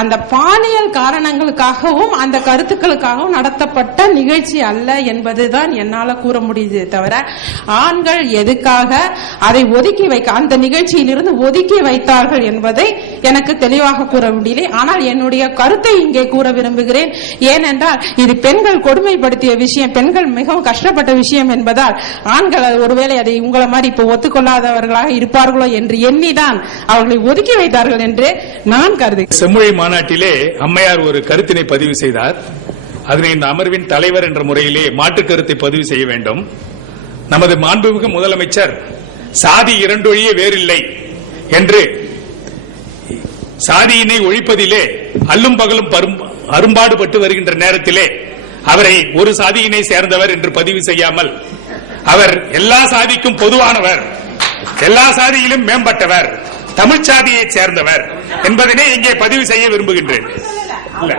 அந்த பாலியல் காரணங்களுக்காகவும் அந்த கருத்துக்களுக்காகவும் நடத்தப்பட்ட நிகழ்ச்சி அல்ல என்பதுதான் என்னால கூற முடியுது தவிர ஆண்கள் எதுக்காக அதை ஒதுக்கி வைக்க அந்த நிகழ்ச்சியிலிருந்து ஒதுக்கி வைத்தார்கள் என்பதை எனக்கு தெளிவாக கூற முடியலை. ஆனால் என்னுடைய கருத்தை இங்கே கூற விரும்புகிறேன். ஏனென்றால் இது பெண்கள் கொடுமைப்படுத்திய விஷயம் பெண்கள் மிகவும் கஷ்டப்பட்ட விஷயம் என்பதால் ஆண்கள் ஒருவேளை அதை உங்களை மாதிரி இப்ப ஒத்துக்கொள்ளாதவர்களாக இருப்பார்களோ என்று எண்ணிதான் அவர்களை ஒதுக்கி வைத்தார்கள் என்று நான் கருதுகிறேன். செம்மொழி மாநாட்டிலே அம்மையார் ஒரு கருத்தினை பதிவு செய்தார். அதனை இந்த அமர்வின் தலைவர் என்ற முறையிலே மாற்றுக் கருத்தை பதிவு செய்ய வேண்டும். நமது மாண்புமிகு முதலமைச்சர் சாதி இரண்டொழியே வேறில்லை என்று சாதியினை ஒழிப்பதிலே அல்லும் பகலும் அரும்பாடுபட்டு வருகின்ற நேரத்திலே அவரை ஒரு சாதியினை சேர்ந்தவர் என்று பதிவு செய்யாமல் அவர் எல்லா சாதிக்கும் பொதுவானவர் எல்லா சாதியிலும் மேம்பட்டவர். தமிழ் சாதியைச் சேர்ந்தவர் என்பதனை இங்கே பதிவு செய்ய விரும்புகின்றேன். இல்ல.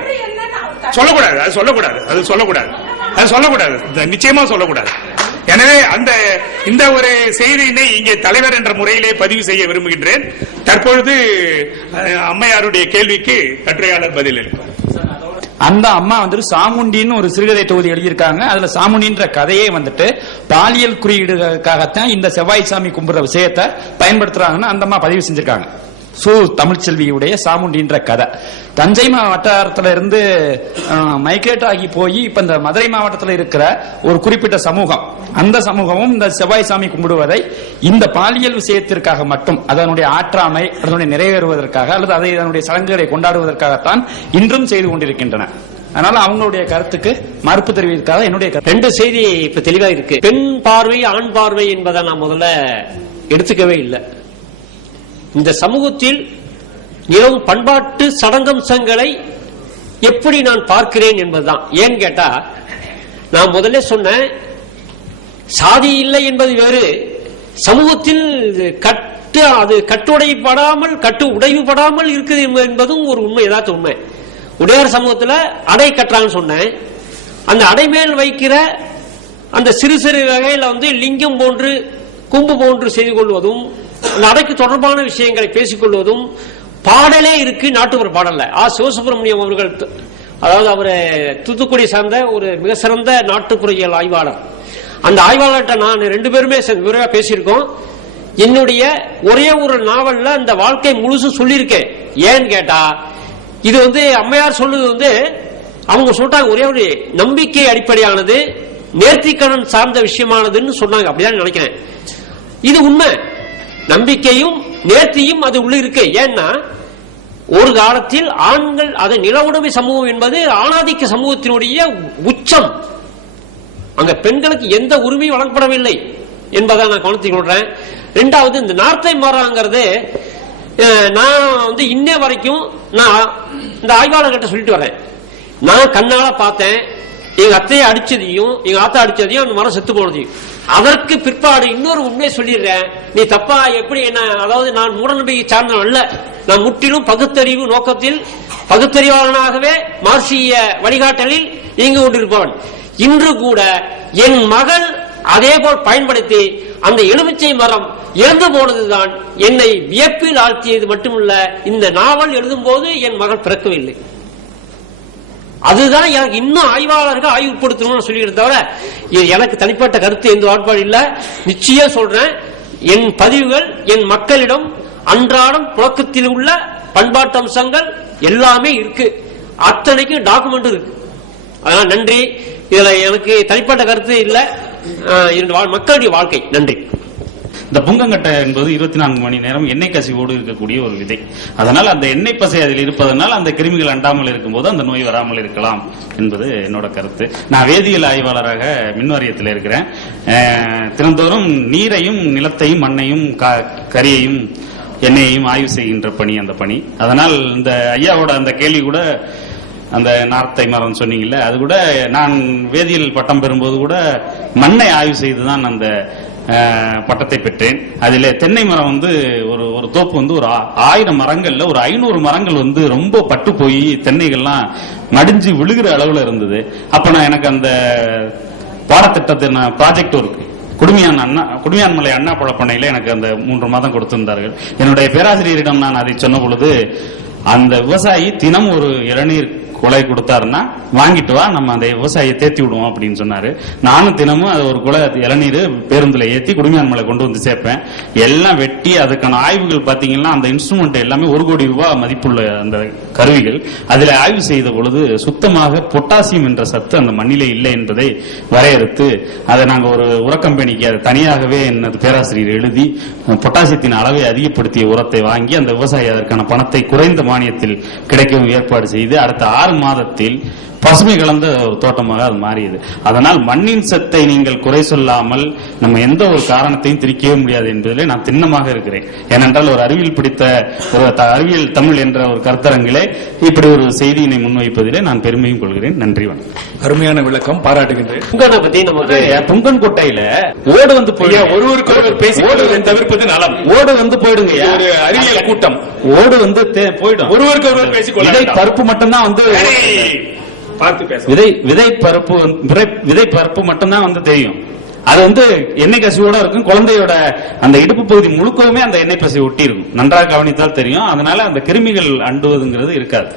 சொல்லக்கூடாது. அது சொல்லக்கூடாது. அது சொல்லக்கூடாது. அது சொல்லக்கூடாது. நிச்சயமா சொல்லக்கூடாது. எனவே அந்த இந்த ஒரு செய்தியினை இங்கே தலைவர் என்ற முறையிலே பதிவு செய்ய விரும்புகின்றேன். தற்பொழுது அம்மையாருடைய கேள்விக்கு கட்டுரையாளர் பதில் அளிப்பார் அந்த அம்மா வந்துட்டு சாமுண்டின்னு ஒரு சிறுகதை தொகுதி எழுதியிருக்காங்க. அதுல சாமுண்டின்ற கதையே வந்துட்டு பாலியல் குறியீடுகளுக்காகத்தான் இந்த செவ்வாய் சாமி கும்பிடுற விஷயத்தை பயன்படுத்துறாங்கன்னு அந்த அம்மா பதிவு செஞ்சிருக்காங்க. சு தமிழ்ச்செல்வியுடைய சாமுண்டின்ற கதை. தஞ்சை மாவட்டத்துல இருந்து மைக்ரேட் ஆகி போய் இப்ப இந்த மதுரை மாவட்டத்தில் இருக்கிற ஒரு குறிப்பிட்ட சமூகம். அந்த சமூகமும் இந்த செவ்வாய் சாமி கும்பிடுவதை இந்த பாலியல் விஷயத்திற்காக மட்டும் அதனுடைய ஆற்றாமை அதனுடைய நிறைவேறுவதற்காக அல்லது அதை அதனுடைய சடங்குகளை கொண்டாடுவதற்காகத்தான் இன்றும் செய்து கொண்டிருக்கின்றன. அதனால அவங்களுடைய கருத்துக்கு மறுப்பு தெரிவிக்காத என்னுடைய ரெண்டு செய்தி இப்ப தெளிவா இருக்கு. பெண் பார்வை ஆண் பார்வை என்பதை நான் முதல்ல எடுத்துக்கவே இல்லை. இந்த சமூகத்தில் நிலவும் பண்பாட்டு சடங்கம்சங்களை எப்படி நான் பார்க்கிறேன் என்பதுதான். ஏன்னு கேட்டா நான் முதல்ல சொன்னேன் சாதி இல்லை என்பது வேறு சமூகத்தில் கட்டு அது கட்டுடைப்படாமல் கட்டு உடைவுபடாமல் இருக்குது என்ப- என்பதும் ஒரு உண்மை ஏதாச்சும் உண்மை. உடையார் சமூகத்தில் அடை கட்டுறாங்கன்னு சொன்னேன். அந்த அடைமேல் வைக்கிற அந்த சிறு சிறு வகையில் வந்து லிங்கம் போன்று கும்பு போன்று செய்து கொள்வதும் நடைக்கு தொடர்பான விஷயங்களை பேசிக்கொள்வதும் பாடலே இருக்கு நாட்டுப்புற பாடல்ல. ஆ சிவசுப்பிரமணியம் அவர்கள் அதாவது அவர் தூத்துக்குடி சார்ந்த ஒரு மிக சிறந்த நாட்டுப்புறவியல் ஆய்வாளர். அந்த ஆய்வாளர்கிட்ட நான் ரெண்டு பேருமே விரைவாக பேசியிருக்கோம். என்னுடைய ஒரே ஒரு நாவல்ல அந்த வாழ்க்கை முழுசும் சொல்லியிருக்கேன். ஏன்னு கேட்டா இது வந்து அம்மையார் சொல்லுது வந்து அவங்க சொல்றாங்க ஒரே ஒரு நம்பிக்கை அடிப்படையானது நேர்த்திக்கடன் சார்ந்த விஷயமானதுன்னு சொன்னாங்க. அப்படிதான் நினைக்கிறேன். இது உண்மை. நம்பிக்கையும் நேர்த்தியும் அது உள்ள இருக்கு. ஏன்னா ஒரு காலத்தில் ஆண்கள் அதை நில உடைமை சமூகம் என்பது ஆணாதிக்க சமூகத்தினுடைய உச்சம். அங்க பெண்களுக்கு எந்த உரிமையும் வழங்கப்படவில்லை என்பதை நான் கவனத்தில் கொள்றேன். ரெண்டாவது இந்த நார்த்தை மாறாங்கிறது நான் வந்து இன்ன வரைக்கும் நான் இந்த ஆய்வாளர்கிட்ட சொல்லிட்டு வரேன். நான் கண்ணால பார்த்தேன். எங்க அத்தையை அடிச்சதையும் எங்க ஆத்தா அடிச்சதையும் அந்த மரம் செத்து போனதையும். அதற்கு பிற்பாடு இன்னொரு உண்மையை சொல்லிடுறேன். நீ தப்பா எப்படி என்ன அதாவது நான் மூடநம்பிக்கை சார்ந்தவன் அல்ல. நான் முற்றிலும் பகுத்தறிவு நோக்கத்தில் பகுத்தறிவாளனாகவே மார்க்சிய வழிகாட்டலில் இயங்கி கொண்டிருப்பவன். இன்று கூட என் மகள் அதே போல் பயன்படுத்தி அந்த எலுமிச்சை மரம் இறந்து போனதுதான் என்னை வியப்பில் ஆழ்த்தியது மட்டுமல்ல. இந்த நாவல் எழுதும் போது என் மகள் பிறக்கவில்லை. அதுதான் எனக்கு இன்னும் ஆய்வாளர்கள் ஆய்வுப்படுத்தணும்னு சொல்லிக்கிறத தவிர எனக்கு தனிப்பட்ட கருத்து எந்த வாட்பாடு இல்லை. நிச்சயம் சொல்றேன் என் பதிவுகள் என் மக்களிடம் அன்றாடம் புழக்கத்தில் உள்ள பண்பாட்டு அம்சங்கள் எல்லாமே இருக்கு. அத்தனைக்கும் டாக்குமெண்ட் இருக்கு. அதனால நன்றி. இதுல எனக்கு தனிப்பட்ட கருத்து இல்லை. இரண்டு வாழ்- மக்களுடைய வாழ்க்கை. நன்றி. இந்த புங்கங்கட்டை என்பது இருபத்தி நான்கு மணி நேரம் எண்ணெய் கசிவோடு இருக்கக்கூடிய ஒரு விதை. அதனால் அந்த எண்ணெய் பசை அதில் இருப்பதனால் அந்த கிருமிகள் அண்டாமல் இருக்கும்போது அந்த நோய் வராமல் இருக்கலாம் என்பது என்னோட கருத்து. நான் வேதியியல் ஆய்வாளராக மின்வாரியத்தில் இருக்கிறேன். தினந்தோறும் நீரையும் நிலத்தையும் மண்ணையும் கரியையும் எண்ணெயையும் ஆய்வு செய்கின்ற பணி அந்த பணி. அதனால் இந்த ஐயாவோட அந்த கேள்வி கூட அந்த நார்த்தை மரம் சொன்னீங்கல்ல அது கூட நான் வேதியியல் பட்டம் பெறும்போது கூட மண்ணை ஆய்வு செய்துதான் அந்த பட்டத்தை பெற்றேன். அதில் தென்னை மரம் வந்து ஒரு ஒரு தோப்பு வந்து ஒரு ஆ- ஆயிரம் மரங்கள்ல ஒரு ஐநூறு மரங்கள் வந்து ரொம்ப பட்டு போய் தென்னைகள்லாம் மடிஞ்சு விழுகிற அளவுல இருந்தது. அப்ப நான் எனக்கு அந்த பாடத்திட்டத்தின் ப்ராஜெக்ட் ஒர்க்கு. குடுமியான் அண்ணா குடுமியான் மலை அண்ணா பழப்பண்ணையில எனக்கு அந்த மூன்று மாதம் கொடுத்திருந்தார்கள். என்னுடைய பேராசிரியரிடம் நான் அதை சொன்ன பொழுது அந்த விவசாயி தினம் ஒரு இளநீர் குலை கொடுத்தாருன்னா வாங்கிட்டு வா நம்ம அந்த விவசாயியை தேத்தி விடுவோம் அப்படின்னு சொன்னாரு. நானும் தினமும் அது ஒரு குலை இளநீர் பேருந்துல ஏத்தி குடுமியான் மலை கொண்டு வந்து சேர்ப்பேன். எல்லாம் வெட்டி அதுக்கான ஆய்வுகள் பாத்தீங்கன்னா அந்த இன்ஸ்ட்ருமெண்ட் எல்லாமே ஒரு கோடி ரூபாய் மதிப்புள்ள அந்த கருவிகள். அதுல ஆய்வு செய்த பொழுது சுத்தமாக பொட்டாசியம் என்ற சத்து அந்த மண்ணிலே இல்லை என்பதை வரையறுத்து அதை நாங்க ஒரு உரக்கம்பெனிக்கு அதை தனியாகவே எனது பேராசிரியர் எழுதி பொட்டாசியத்தின் அளவை அதிகப்படுத்திய உரத்தை வாங்கி அந்த விவசாயி அதற்கான பணத்தை குறைந்த மானியத்தில் கிடைக்கவும் ஏற்பாடு செய்து அடுத்த ஆறு மாதத்தில் பசுமை கலந்த ஒரு தோட்டமாக அது மாறியது. அதனால் மண்ணின் சத்தை நீங்கள் குறை சொல்லாமல் நம்ம எந்த ஒரு காரணத்தையும் திரிக்கவே முடியாது என்பதிலே நான் திண்ணமாக இருக்கிறேன். ஏனென்றால் ஒரு அறிவியல் பிடித்த ஒரு அறிவியல் தமிழ் என்ற ஒரு கருத்தரங்கிலே இப்படி ஒரு செய்தியினை முன்வைப்பதிலே நான் பெருமையும் கொள்கிறேன். நன்றி வணக்கம். அருமையான விளக்கம் பாராட்டுகின்றேன். புங்கனை பத்தி நமக்கு புங்கன் கோட்டையில ஓடு வந்து போயிடும் ஒருவருக்கு ஒருவர் பேசிக் கொள்வதை தவிர்ப்பது நலம். ஓடு வந்து போயிடுங்க. ஒரு அறிவியல் கூட்டம். ஓடு வந்து போயிடும். ஒருவருக்கு ஒருவர் பேசிக் கொள்ள விதை வேண்டாம். பருப்பு மட்டும்தான் வந்து பார்த்து பேச விதை விதை பருப்பு வந்து- விதை- பருப்பு மட்டும்தான் வந்து தெரியும். அது வந்து எண்ணெய் கசிவோட இருக்கும் குழந்தையோட அந்த இடுப்பு பகுதி முழுக்கவுமே அந்த எண்ணெய் பசி ஒட்டி இருக்கும் நன்றாக கவனித்தால் தெரியும். அதனால அந்த கிருமிகள் அண்டுவதுங்கிறது இருக்காது.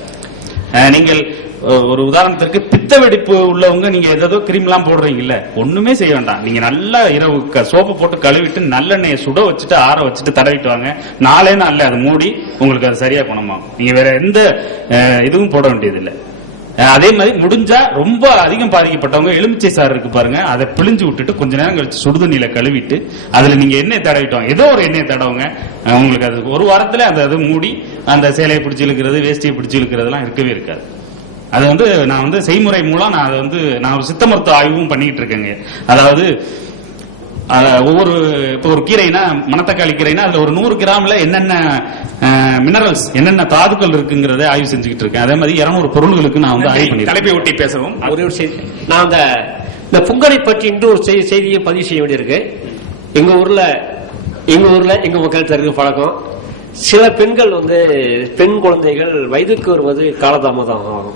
நீங்கள் ஒரு உதாரணத்திற்கு பித்த வெடிப்பு உள்ளவங்க நீங்க ஏதோ கிரீம்லாம் போடுறீங்கல்ல ஒண்ணுமே செய்ய வேண்டாம். நீங்க நல்லா இரவு க- சோப்பு போட்டு கழுவிட்டு நல்லெண்ணெயை சுட வச்சுட்டு ஆற வச்சுட்டு தடவிட்டு வாங்க. நாளே நாள்ல அது மூடி உங்களுக்கு அது சரியா குணமாகும். நீங்க வேற எந்த இதுவும் போட வேண்டியதில்லை. அதே மாதிரி முடிஞ்சா ரொம்ப அதிகம் பாதிக்கப்பட்டவங்க எலுமிச்சை சாறு இருக்கு பாருங்க. அதை பிழிஞ்சு விட்டுட்டு கொஞ்ச நேரம் கழிச்சு சுடுதண்ணியில கழுவிட்டு அதுல நீங்க எண்ணெய் தடவிட்டோம் ஏதோ ஒரு எண்ணெய் தடவுங்க. உங்களுக்கு அது ஒரு வாரத்துல அந்த அது மூடி அந்த சேலையை பிடிச்சி இழுக்கிறது வேஷ்டியை பிடிச்சி இழுக்கிறதுலாம் இருக்கவே இருக்காது. அது வந்து நான் வந்து செய்முறை மூலம் நான் அதை வந்து நான் ஒரு சித்த மருத்துவ ஆய்வும் பண்ணிட்டு இருக்கேங்க. அதாவது ஒவ்வொரு இப்போ ஒரு கீரைனா மணத்தக்காளி கீரைனா அதுல ஒரு நூறு கிராம்ல என்னென்ன மினரல்ஸ் என்னென்ன தாதுக்கள் இருக்குங்கிறத ஆய்வு செஞ்சுக்கிட்டு இருக்கேன். அதே மாதிரி இருநூறு பொருள்களுக்கு நான் வந்து ஆய்வு பண்ணிருக்கேன் தலைப்பை ஒட்டி பேசவும். ஒரே ஒரு செய்தி நான் அந்த இந்த புங்கனை பற்றி இன்று ஒரு செய்தி- செய்தியை பதிவு செய்ய வேண்டியிருக்கு. எங்க ஊர்ல எங்க ஊர்ல எங்க மக்கள் தெரிஞ்ச பழக்கம். சில பெண்கள் வந்து பெண் குழந்தைகள் வயதுக்கு வருவது காலதாமதம் ஆகும்.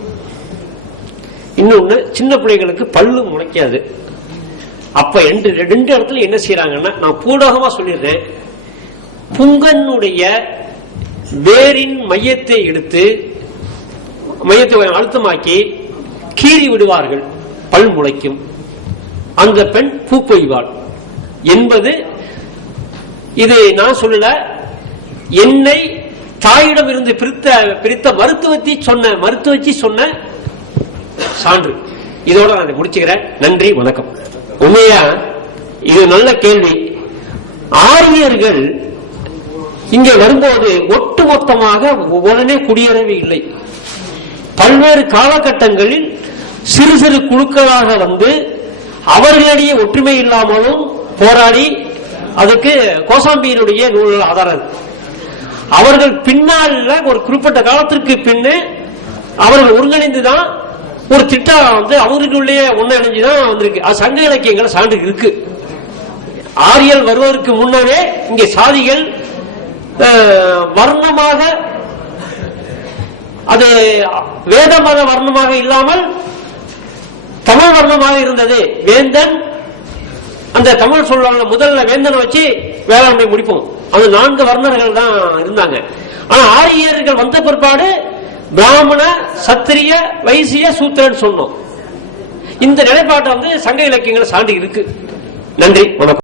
இன்னொன்னு சின்ன பிள்ளைகளுக்கு பல்லு முளைக்காது. அப்ப ரெண்டு ரெண்டு இடத்துல என்ன செய்யறாங்கன்னா நான் பூடகமா சொல்லிடுறேன். புங்கனுடைய வேரின் மையத்தை எடுத்து மையத்தை அழுத்தமாக்கி கீறி விடுவார்கள் பல் முளைக்கும். அந்த பெண் பூ பெய்வாள் என்பது இது நான் சொல்லல என்னை தாயிடம் இருந்து பிரித்த பிரித்த மருத்துவத்தை சொன்ன மருத்துவச்சி சொன்ன சான்று. இதோட நான் முடிச்சுக்கிறேன். நன்றி வணக்கம். உண்மையா? இது நல்ல கேள்வி. ஆரியர்கள் இங்கே வரும்போது ஒட்டுமொத்தமாக உடனே குடியேறவே இல்லை. பல்வேறு காலகட்டங்களில் சிறு சிறு குழுக்களாக வந்து அவர்களிடையே ஒற்றுமை இல்லாமலும் போராடி அதுக்கு கோசாம்பியினுடைய நூல் ஆதாரம். அவர்கள் பின்னால் ஒரு குறிப்பிட்ட காலத்திற்கு பின்னு அவர்கள் ஒருங்கிணைந்துதான் ஒரு திட்டம் வந்து அவர்களுடைய ஒன்றிணைஞ்சுதான் வந்திருக்கு. அது சங்க இலக்கியங்கள் சான்று இருக்கு. ஆரியல் வருவதற்கு முன்னரே இங்கே சாதிகள் வர்ணமாக அது வேத மத வர்ணமாக இல்லாமல் தமிழ் வர்ணமாக இருந்தது. வேந்தன் அந்த தமிழ் சொல்ல முதல்ல வேந்தனை வச்சு வேளாண்மை முடிப்போம். அது நான்கு வர்ணர்கள் தான் இருந்தாங்க. ஆனா ஆரியர்கள் வந்த பிற்பாடு பிராமண சத்திரிய வைசிய சூத்திரன் சொன்னோம். இந்த நிலைப்பாட்டை வந்து சங்க இலக்கியங்கள் சான்று இருக்கு. நன்றி வணக்கம்.